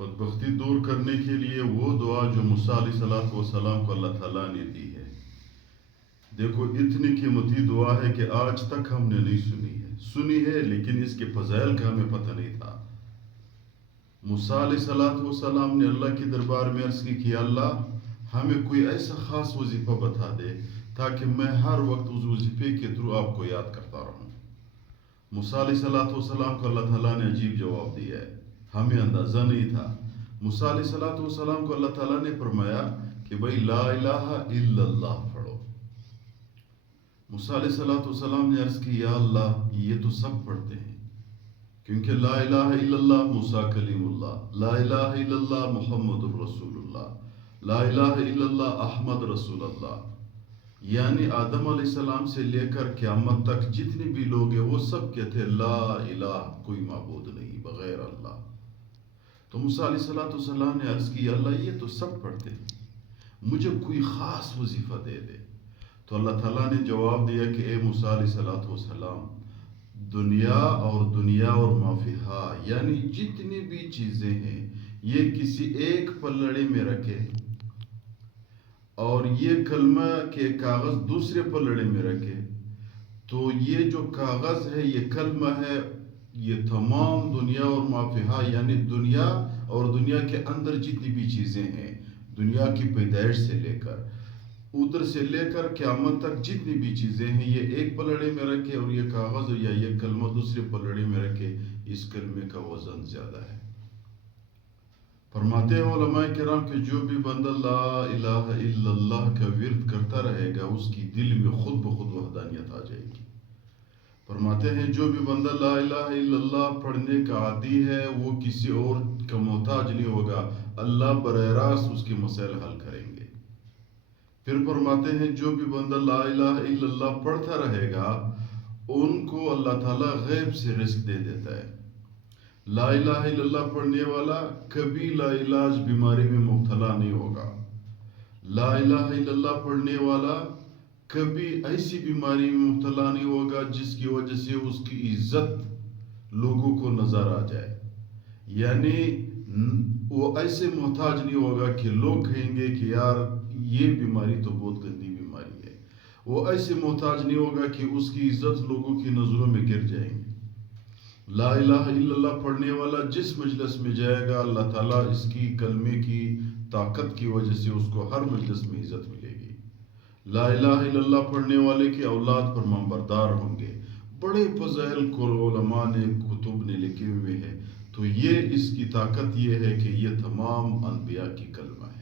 بدبختی دور کرنے کے لیے وہ دعا جو موسیٰ علیہ الصلوۃ والسلام کو اللہ تعالیٰ نے دی ہے، دیکھو اتنی قیمتی دعا ہے کہ آج تک ہم نے نہیں سنی ہے لیکن اس کے فضائل کا ہمیں پتہ نہیں تھا۔ موسیٰ علیہ الصلوۃ والسلام نے اللہ کے دربار میں عرض کی کہ اللہ ہمیں کوئی ایسا خاص وظیفہ بتا دے تاکہ میں ہر وقت اس وظیفے کے تھرو آپ کو یاد کرتا رہوں۔ موسیٰ علیہ الصلوۃ والسلام کو اللہ تعالیٰ نے عجیب جواب دیا ہے، ہمیں اندازہ نہیں تھا۔ موسیٰ علیہ الصلوۃ والسلام کو اللہ تعالیٰ نے فرمایا کہ بھائی لا الہ الا اللہ پڑھو۔ موسیٰ علیہ الصلوۃ والسلام نے عرض کی یا اللہ یہ تو سب پڑھتے ہیں، کیونکہ لا الہ الا اللہ موسیٰ کلیم اللہ، لا الہ الا اللہ محمد الرسول اللہ، لا الہ الا اللہ احمد رسول اللہ، یعنی آدم علیہ السلام سے لے کر قیامت تک جتنے بھی لوگ ہیں وہ سب کہتے ہیں لا الہ کوئی معبود نہیں بغیر اللہ۔ تو موسیٰ علیہ الصلوۃ والسلام نے عرض کی اللہ یہ تو سب پڑھتے ہیں، مجھے کوئی خاص وظیفہ دے دے۔ تو اللہ تعالیٰ نے جواب دیا کہ اے موسیٰ علیہ الصلوۃ والسلام دنیا اور ما فیہا یعنی جتنی بھی چیزیں ہیں یہ کسی ایک پلڑے میں رکھے اور یہ کلمہ کے کاغذ دوسرے پلڑے میں رکھے، تو یہ جو کاغذ ہے یہ کلمہ ہے، یہ تمام دنیا اور ما فیہا یعنی دنیا اور دنیا کے اندر جتنی بھی چیزیں ہیں، دنیا کی پیدائش سے لے کر ادھر سے لے کر قیامت تک جتنی بھی چیزیں ہیں یہ ایک پلڑے میں رکھے اور یہ کاغذ یا یہ کلمہ دوسرے پلڑے میں رکھے، اس کلمے کا وزن زیادہ ہے۔ فرماتے ہیں علماء کرام کہ جو بھی بندہ لا الہ الا اللہ کا ورد کرتا رہے گا اس کی دل میں خود بخود وحدانیت آ جائے گی۔ فرماتے ہیں جو بھی بندہ لا الہ الا اللہ پڑھنے کا عادی ہے وہ کسی اور کا محتاج نہیں ہوگا، اللہ براہ راست اس کے مسائل حل کریں گے۔ پھر فرماتے ہیں جو بھی بندہ لا الہ الا اللہ پڑھتا رہے گا ان کو اللہ تعالیٰ غیب سے رزق دے دیتا ہے۔ لا الہ الا اللہ پڑھنے والا کبھی لا علاج بیماری میں مبتلا نہیں ہوگا۔ لا الہ الا اللہ پڑھنے والا کبھی ایسی بیماری میں مبتلا نہیں ہوگا جس کی وجہ سے اس کی عزت لوگوں کو نظر آ جائے، یعنی وہ ایسے محتاج نہیں ہوگا کہ لوگ کہیں گے کہ یار یہ بیماری تو بہت گندی بیماری ہے، وہ ایسے محتاج نہیں ہوگا کہ اس کی عزت لوگوں کی نظروں میں گر جائیں گے۔ لا الہ الا اللہ پڑھنے والا جس مجلس میں جائے گا اللہ تعالیٰ اس کی کلمے کی طاقت کی وجہ سے اس کو ہر مجلس میں عزت ملے گی۔ لا الہ الا اللہ پڑھنے والے کی اولاد فرمانبردار ہوں گے، بڑے فضائل کو علماء نے کتب نے لکھے ہوئے ہیں۔ تو یہ اس کی طاقت یہ ہے کہ یہ تمام انبیاء کی کلمہ ہے۔